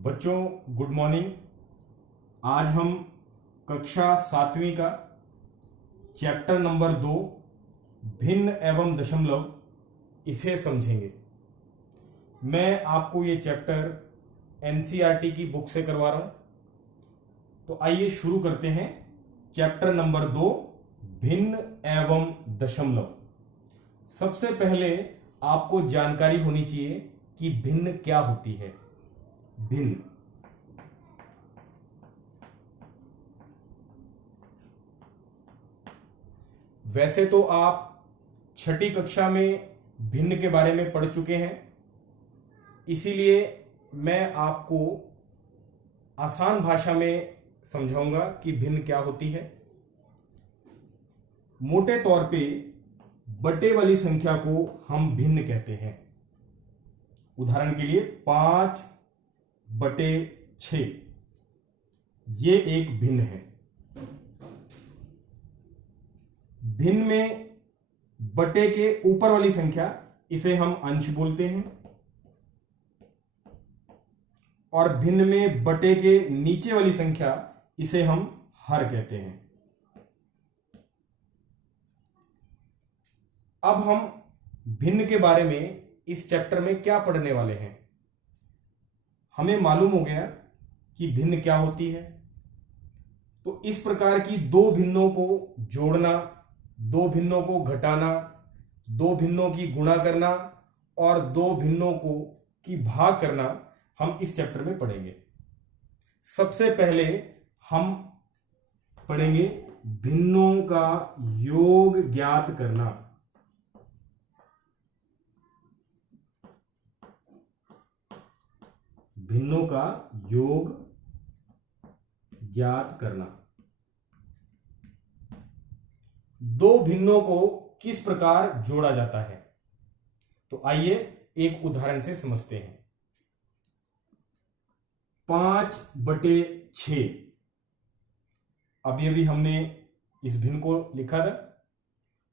बच्चों good morning. आज हम कक्षा 7वीं का चैप्टर नंबर 2 भिन्न एवं दशमलव इसे समझेंगे। मैं आपको ये चैप्टर एनसीईआरटी की बुक से करवा रहा हूं। तो आइए शुरू करते हैं। चैप्टर नंबर 2 भिन्न एवं दशमलव। सबसे पहले आपको जानकारी होनी चाहिए कि भिन्न क्या होती है। भिन्न वैसे तो आप छठी कक्षा में भिन्न के बारे में पढ़ चुके हैं, इसीलिए मैं आपको आसान भाषा में समझाऊंगा कि भिन्न क्या होती है। मोटे तौर पे बटे वाली संख्या को हम भिन्न कहते हैं। उदाहरण के लिए 5/6 ये एक भिन्न है। भिन्न में बटे के ऊपर वाली संख्या इसे हम अंश बोलते हैं, और भिन्न में बटे के नीचे वाली संख्या इसे हम हर कहते हैं। अब हम भिन्न के बारे में इस चैप्टर में क्या पढ़ने वाले हैं। हमें मालूम हो गया कि भिन्न क्या होती है। तो इस प्रकार की दो भिन्नों को जोड़ना, दो भिन्नों को घटाना, दो भिन्नों की गुणा करना और दो भिन्नों को की भाग करना हम इस चैप्टर में पढ़ेंगे। सबसे पहले हम पढ़ेंगे भिन्नों का योग ज्ञात करना। भिन्नों का योग ज्ञात करना। दो भिन्नों को किस प्रकार जोड़ा जाता है, तो आइए एक उदाहरण से समझते हैं। 5/6 अभी हमने इस भिन्न को लिखा था,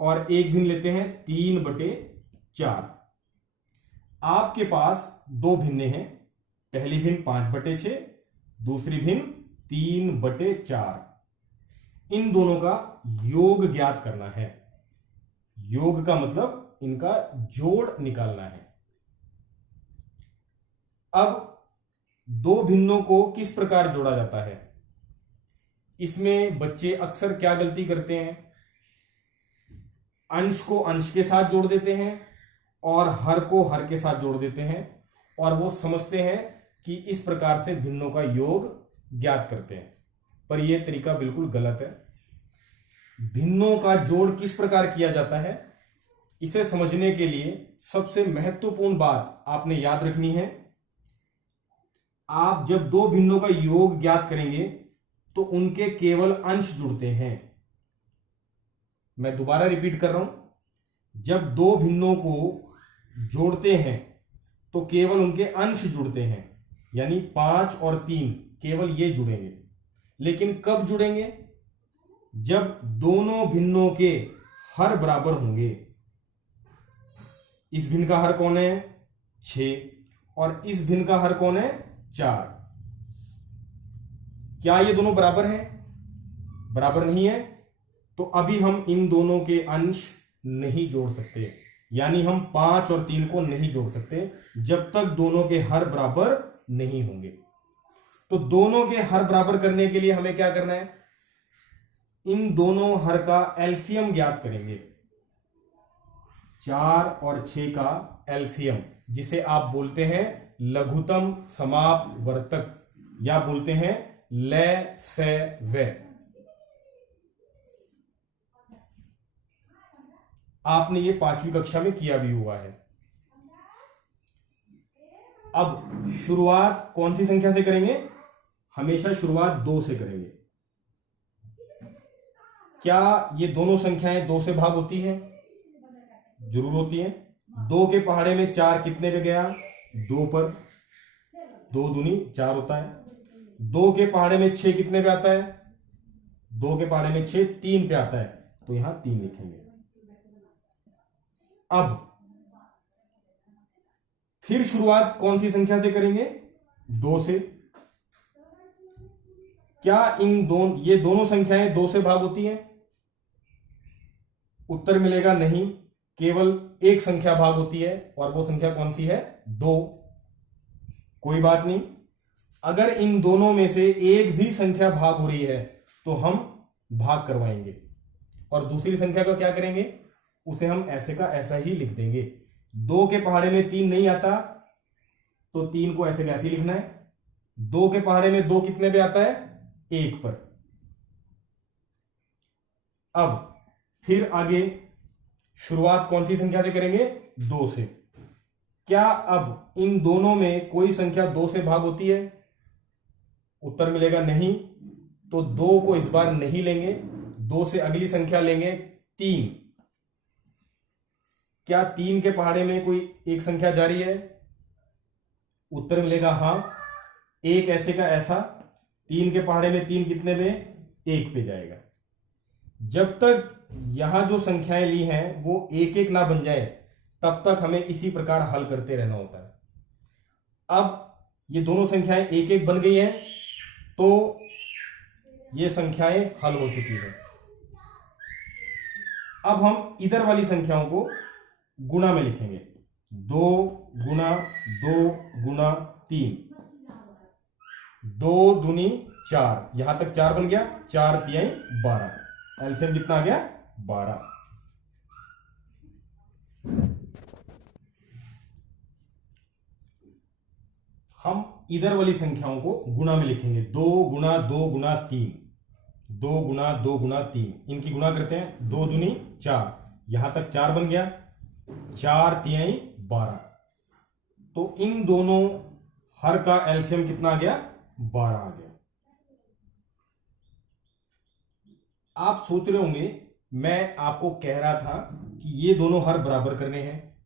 और एक भिन्न लेते हैं 3/4। आपके पास दो भिन्ने हैं। पहली भिन्न 5/6, दूसरी भिन्न 3/4। इन दोनों का योग ज्ञात करना है। योग का मतलब इनका जोड़ निकालना है। अब दो भिन्नों को किस प्रकार जोड़ा जाता है, इसमें बच्चे अक्सर क्या गलती करते हैं, अंश को अंश के साथ जोड़ देते हैं और हर को हर के साथ जोड़ देते हैं, और वो समझते हैं कि इस प्रकार से भिन्नों का योग ज्ञात करते हैं, पर यह तरीका बिल्कुल गलत है। भिन्नों का जोड़ किस प्रकार किया जाता है, इसे समझने के लिए सबसे महत्वपूर्ण बात आपने याद रखनी है। आप जब दो भिन्नों का योग ज्ञात करेंगे तो उनके केवल अंश जुड़ते हैं। मैं दोबारा रिपीट कर रहा हूं, जब दो भिन्नों को जोड़ते हैं तो केवल उनके अंश जुड़ते हैं, यानी 5 और 3 केवल ये जुड़ेंगे। लेकिन कब जुड़ेंगे, जब दोनों भिन्नों के हर बराबर होंगे। इस भिन्न का हर कौन है 6, और इस भिन्न का हर कौन है 4। क्या ये दोनों बराबर हैं? बराबर नहीं है, तो अभी हम इन दोनों के अंश नहीं जोड़ सकते, यानी हम 5 और 3 को नहीं जोड़ सकते जब तक दोनों के हर बराबर नहीं होंगे। तो दोनों के हर बराबर करने के लिए हमें क्या करना है, इन दोनों हर का एलसीएम ज्ञात करेंगे। 4 और 6 का एलसीएम, जिसे आप बोलते हैं लघुत्तम समापवर्तक, या बोलते हैं लय से व। आपने ये 5वीं कक्षा में किया भी हुआ है। अब शुरुआत कौन सी संख्या से करेंगे, हमेशा शुरुआत 2 से करेंगे। क्या ये दोनों संख्याएं 2 से भाग होती हैं? जरूर होती हैं। 2 के पहाड़े में 4 कितने पे गया, 2 पर। 2 दूनी 4 होता है। 2 के पहाड़े में 6 कितने पे आता है, 2 के पहाड़े में 6 3 पे आता है, तो यहां 3 लिखेंगे। अब फिर शुरुआत कौन सी संख्या से करेंगे, 2 से। क्या ये दोनों संख्याएं 2 से भाग होती हैं? उत्तर मिलेगा नहीं, केवल एक संख्या भाग होती है, और वो संख्या कौन सी है? 2। कोई बात नहीं, अगर इन दोनों में से एक भी संख्या भाग हो रही है तो हम भाग करवाएंगे, और दूसरी संख्या को क्या करेंगे? उसे हम ऐसे का ऐसा ही लिख देंगे। 2 के पहाड़े में 3 नहीं आता तो 3 को ऐसे का ऐसे ही लिखना है। 2 के पहाड़े में 2 कितने पे आता है? 1 पर। अब फिर आगे शुरुआत कौन सी संख्या से करेंगे? 2 से। क्या अब इन दोनों में कोई संख्या 2 से भाग होती है? उत्तर मिलेगा नहीं, तो 2 को इस बार नहीं लेंगे, 2 से अगली संख्या लेंगे 3। क्या 3 के पहाड़े में कोई एक संख्या जा रही है? उत्तर मिलेगा हां, एक ऐसे का ऐसा। 3 के पहाड़े में 3 कितने पे? 1 पे जाएगा। जब तक यहां जो संख्याएं ली हैं वो एक एक ना बन जाए तब तक हमें इसी प्रकार हल करते रहना होता है। अब ये दोनों संख्याएं एक एक बन गई हैं तो ये संख्याएं हल हो चुकी है। अब हम इधर वाली संख्याओं को गुणा में लिखेंगे। 2 गुना 2 गुना 3, 2 दूनी 4, यहां तक 4 बन गया। 4 तिहाई 12, एलसीएम कितना आ गया? 12। हम इधर वाली संख्याओं को गुणा में लिखेंगे। 2 गुना 2 गुना 3, 2 गुना 2 गुना 3, इनकी गुणा करते हैं। 2 दूनी 4, यहां तक 4 बन गया। 4 तिहाई 12, तो इन दोनों हर का एलसीएम कितना आ गया? 12 आ गया। आप सोच रहे होंगे मैं आपको कह रहा था कि ये दोनों हर बराबर करने हैं,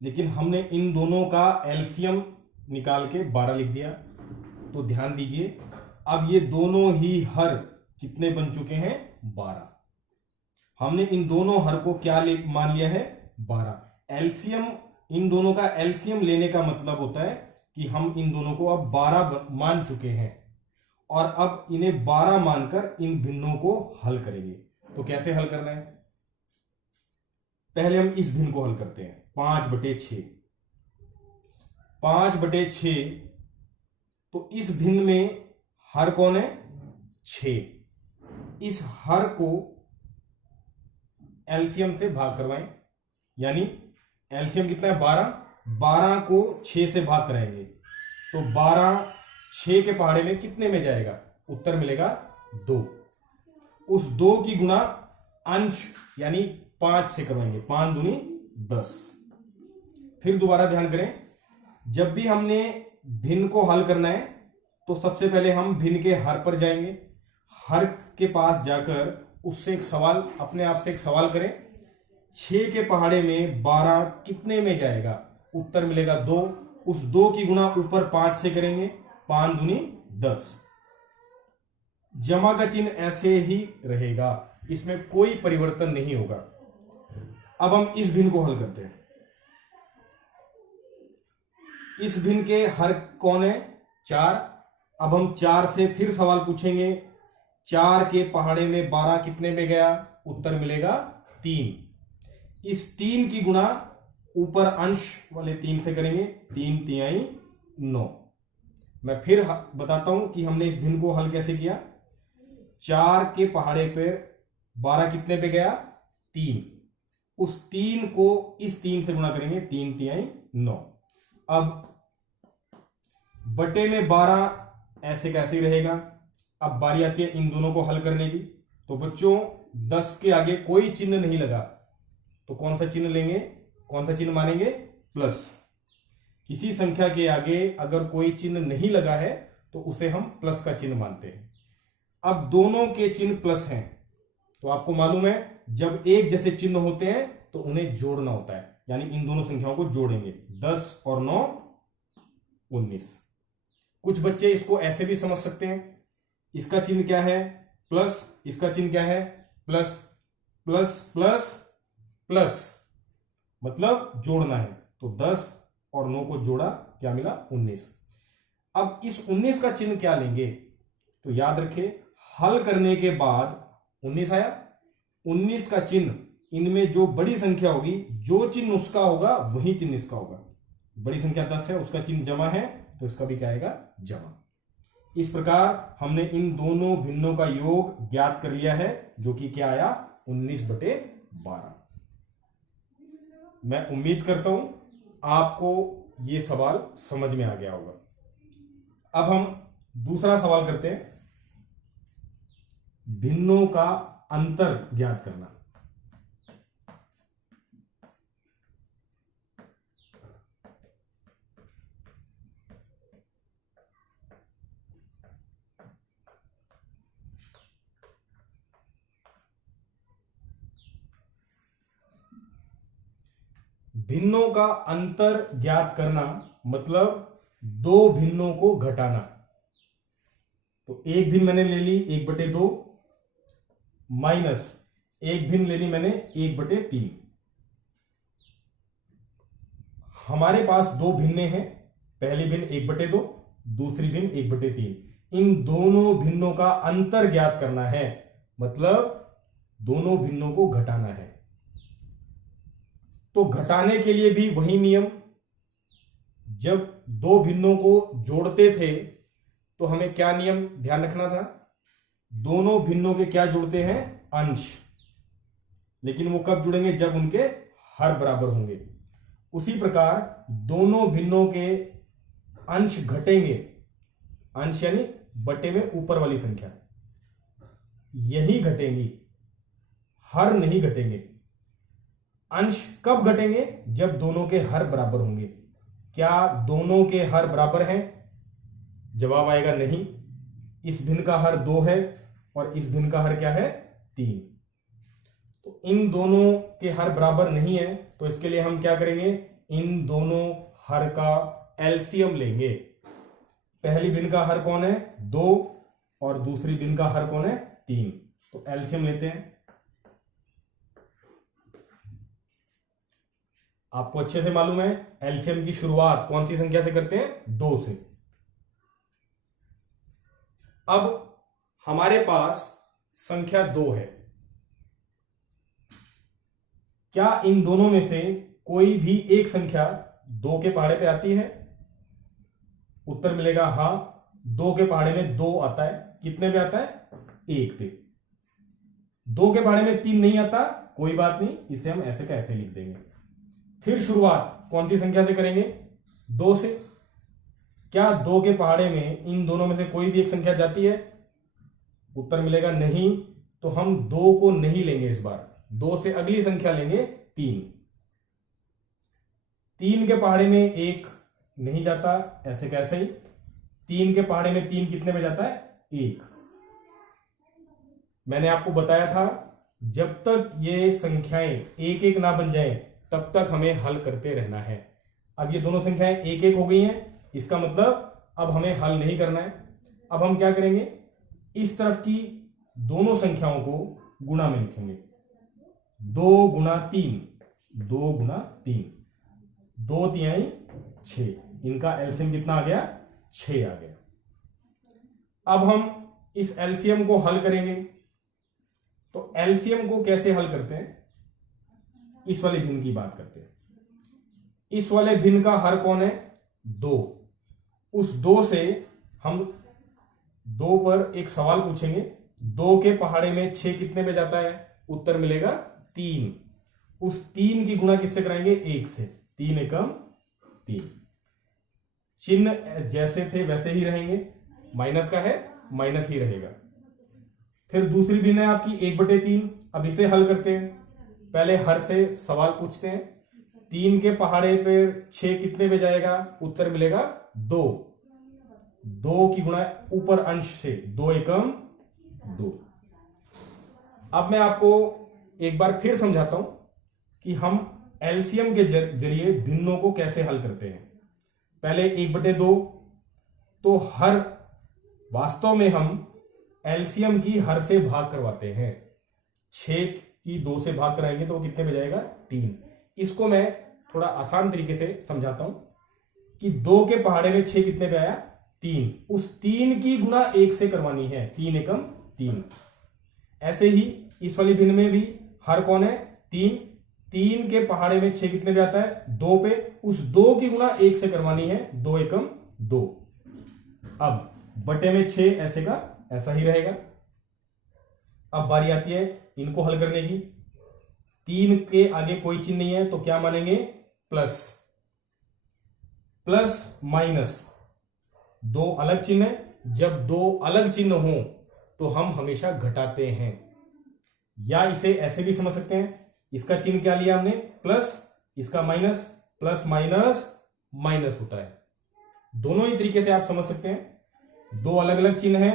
लेकिन हमने इन दोनों का एलसीएम निकाल के 12 लिख दिया। तो ध्यान दीजिए, अब ये दोनों ही हर कितने बन चुके हैं? 12। हमने इन दोनों हर को क्या मान लिया है? 12। एलसीएम, इन दोनों का एलसीएम लेने का मतलब होता है कि हम इन दोनों को अब 12 मान चुके हैं, और अब इन्हें 12 मानकर इन भिन्नों को हल करेंगे। तो कैसे हल करना है? पहले हम इस भिन्न को हल करते हैं। 5/6, 5/6, तो इस भिन्न में हर कौन है? 6। इस हर को एलसीएम से भाग करवाएं, यानी एलसीएम कितना है? 12। 12 को 6 से भाग कराएंगे तो 12 6 के पहाड़े में कितने में जाएगा? उत्तर मिलेगा 2। उस 2 की गुणा अंश यानी 5 से करवाएंगे। 5 दूनी 10। फिर दोबारा ध्यान करें, जब भी हमने भिन्न को हल करना है तो सबसे पहले हम भिन्न के हर पर जाएंगे। हर के पास जाकर उससे एक सवाल, अपने आप से एक सवाल करें, 6 के पहाड़े में 12 कितने में जाएगा? उत्तर मिलेगा 2। उस 2 की गुणा ऊपर 5 से करेंगे। 5 दूनी 10। जमा का चिन्ह ऐसे ही रहेगा, इसमें कोई परिवर्तन नहीं होगा। अब हम इस भिन्न को हल करते हैं। इस भिन्न के हर कौन है? 4। अब हम 4 से फिर सवाल पूछेंगे। 4 के पहाड़े में 12 कितने में गया? उत्तर मिलेगा 3। इस 3 की गुणा ऊपर अंश वाले 3 से करेंगे। 3 तिहाई 9। मैं फिर बताता हूं कि हमने इस भिन्न को हल कैसे किया। 4 के पहाड़े पर 12 कितने पे गया? 3। उस 3 को इस 3 से गुणा करेंगे। 3 तिहाई 9। अब बटे में 12 ऐसे कैसे ही रहेगा। अब बारी आती है इन दोनों को हल करने की। तो बच्चों 10 के आगे कोई चिन्ह नहीं लगा तो कौन सा चिन्ह लेंगे? कौन सा चिन्ह मानेंगे? प्लस। किसी संख्या के आगे अगर कोई चिन्ह नहीं लगा है तो उसे हम प्लस का चिन्ह मानते हैं। अब दोनों के चिन्ह प्लस हैं तो आपको मालूम है जब एक जैसे चिन्ह होते हैं तो उन्हें जोड़ना होता है, यानी इन दोनों संख्याओं को जोड़ेंगे। 10 और 9 19। कुछ बच्चे इसको ऐसे भी समझ सकते हैं, इसका चिन्ह क्या है? प्लस। इसका चिन्ह क्या है? प्लस। प्लस प्लस प्लस मतलब जोड़ना है। तो 10 और 9 को जोड़ा, क्या मिला? 19। अब इस 19 का चिन्ह क्या लेंगे, तो याद रखिए हल करने के बाद 19 आया, 19 का चिन्ह, इनमें जो बड़ी संख्या होगी जो चिन्ह उसका होगा वही चिन्ह इसका होगा। बड़ी संख्या 10 है, उसका चिन्ह जमा है, तो इसका भी क्या आएगा, जमा। इस प्रकार हमने इन दोनों भिन्नों का योग ज्ञात कर लिया है, जो कि क्या आया, 19/12। मैं उम्मीद करता हूं आपको यह सवाल समझ में आ गया होगा। अब हम दूसरा सवाल करते हैं, भिन्नों का अंतर ज्ञात करना। भिन्नों का अंतर ज्ञात करना मतलब दो भिन्नों को घटाना। तो एक भिन्न मैंने ले ली 1/2 माइनस एक भिन्न ले ली मैंने 1/3। हमारे पास दो भिन्ने हैं, पहली भिन्न 1/2, दूसरी भिन्न 1/3। इन दोनों भिन्नों का अंतर ज्ञात करना है, मतलब दोनों भिन्नों को घटाना है। तो घटाने के लिए भी वही नियम, जब दो भिन्नों को जोड़ते थे तो हमें क्या नियम ध्यान रखना था, दोनों भिन्नों के क्या जुड़ते हैं, अंश। लेकिन वो कब जुड़ेंगे, जब उनके हर बराबर होंगे। उसी प्रकार दोनों भिन्नों के अंश घटेंगे, अंश यानी बटे में ऊपर वाली संख्या, यही घटेंगी, हर नहीं घटेंगे। अंश कब घटेंगे, जब दोनों के हर बराबर होंगे। क्या दोनों के हर बराबर हैं, जवाब आएगा नहीं। इस भिन्न का हर 2 है और इस भिन्न का हर क्या है, 3। तो इन दोनों के हर बराबर नहीं है, तो इसके लिए हम क्या करेंगे, इन दोनों हर का एलसीएम लेंगे। पहली भिन्न का हर कौन है, 2, और दूसरी भिन्न का हर कौन है, 3। तो एलसीएम लेते हैं। आपको अच्छे से मालूम है एलसीएम की शुरुआत कौन सी संख्या से करते हैं, 2 से। अब हमारे पास संख्या 2 है, क्या इन दोनों में से कोई भी एक संख्या 2 के पहाड़े पे आती है, उत्तर मिलेगा हां। 2 के पहाड़े में 2 आता है, कितने पे आता है, 1 पे। 2 के पहाड़े में 3 नहीं आता, कोई बात नहीं, इसे हम ऐसे का ऐसे लिख देंगे। फिर शुरुआत कौन सी संख्या से करेंगे, 2 से। क्या 2 के पहाड़े में इन दोनों में से कोई भी एक संख्या जाती है, उत्तर मिलेगा नहीं। तो हम 2 को नहीं लेंगे इस बार, 2 से अगली संख्या लेंगे 3। 3 के पहाड़े में 1 नहीं जाता, ऐसे कैसे ही। 3 के पहाड़े में 3 कितने में जाता है, 1। मैंने आपको बताया था जब तक ये संख्याएं 1-1 ना बन जाएं तब तक हमें हल करते रहना है। अब ये दोनों संख्याएं 1-1 हो गई हैं, इसका मतलब अब हमें हल नहीं करना है। अब हम क्या करेंगे, इस तरफ की दोनों संख्याओं को गुणा में लिखेंगे। 2 गुणा 3, 2 गुणा 3, 2 तिहाई 6। इनका एलसीएम कितना आ गया, 6 आ गया। अब हम इस एलसीएम को हल करेंगे। तो एलसीएम को कैसे हल करते हैं, इस वाले भिन्न की बात करते हैं। इस वाले भिन्न का हर कौन है, 2। उस 2 से हम 2 पर एक सवाल पूछेंगे, 2 के पहाड़े में 6 कितने में जाता है, उत्तर मिलेगा 3। उस 3 की गुणा किससे कराएंगे, 1 से। 3 एकम 3। चिन्ह जैसे थे वैसे ही रहेंगे, माइनस का है माइनस ही रहेगा। फिर दूसरी भिन्न है आपकी 1/3। अब इसे हल करते हैं। पहले हर से सवाल पूछते हैं, 3 के पहाड़े पर 6 कितने पे जाएगा, उत्तर मिलेगा 2। 2 की गुणा ऊपर अंश से, 2 एकम 2। अब मैं आपको एक बार फिर समझाता हूं कि हम एलसीएम के जरिए भिन्नों को कैसे हल करते हैं। पहले 1/2, तो हर, वास्तव में हम एलसीएम की हर से भाग करवाते हैं। 6 की 2 से भाग कराएंगे तो वो कितने पे जाएगा, 3। इसको मैं थोड़ा आसान तरीके से समझाता हूं कि 2 के पहाड़े में 6 कितने पे आया, 3, उस 3 की गुणा 1 से करवानी है। 3 एकम 3। ऐसे ही इस वाली भिन्न में भी हर कौन है 3, 3 के पहाड़े में 6 कितने पे आता है 2 पे, उस 2 की गुणा 1 से करवानी है। 2 एकम 2। अब बटे में 6 ऐसे का ऐसा ही रहेगा। अब बारी आती है इनको हल करने की। 3 के आगे कोई चिन्ह नहीं है तो क्या मानेंगे प्लस, प्लस माइनस दो अलग चिन्ह है। जब दो अलग चिन्ह हो तो हम हमेशा घटाते हैं, या इसे ऐसे भी समझ सकते हैं। इसका चिन्ह क्या लिया हमने प्लस, इसका माइनस, प्लस माइनस माइनस होता है। दोनों ही तरीके से आप समझ सकते हैं। दो अलग अलग चिन्ह है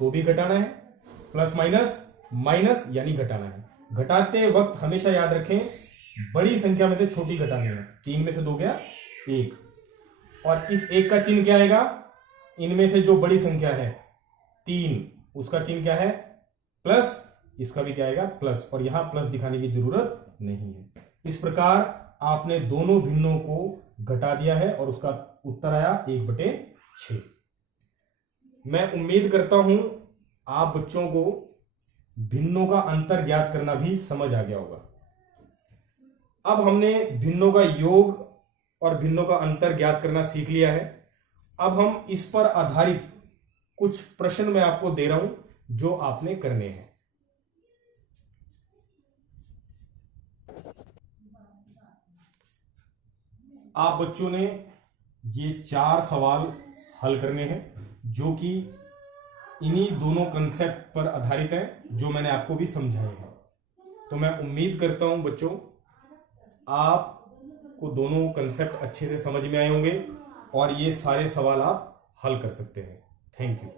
तो भी घटाना है, प्लस माइनस माइनस यानी घटाना है। घटाते वक्त हमेशा याद रखें बड़ी संख्या में से छोटी घटानी है। 3 में से 2 गया 1, और इस 1 का चिन्ह क्या आएगा, इनमें से जो बड़ी संख्या है 3 उसका चिन्ह क्या है प्लस, इसका भी क्या आएगा प्लस, और यहां प्लस दिखाने की जरूरत नहीं है। इस प्रकार आपने दोनों भिन्नों को घटा दिया है और उसका उत्तर आया 1/6। मैं उम्मीद करता हूं आप बच्चों को भिन्नों का अंतर ज्ञात करना भी समझ आ गया होगा। अब हमने भिन्नों का योग और भिन्नों का अंतर ज्ञात करना सीख लिया है। अब हम इस पर आधारित कुछ प्रश्न मैं आपको दे रहा हूं जो आपने करने हैं। आप बच्चों ने ये 4 सवाल हल करने हैं जो कि इन्हीं दोनों कंसेप्ट पर आधारित हैं जो मैंने आपको भी समझाए हैं। तो मैं उम्मीद करता हूं बच्चों आपको दोनों कंसेप्ट अच्छे से समझ में आए होंगे और ये सारे सवाल आप हल कर सकते हैं। Thank you.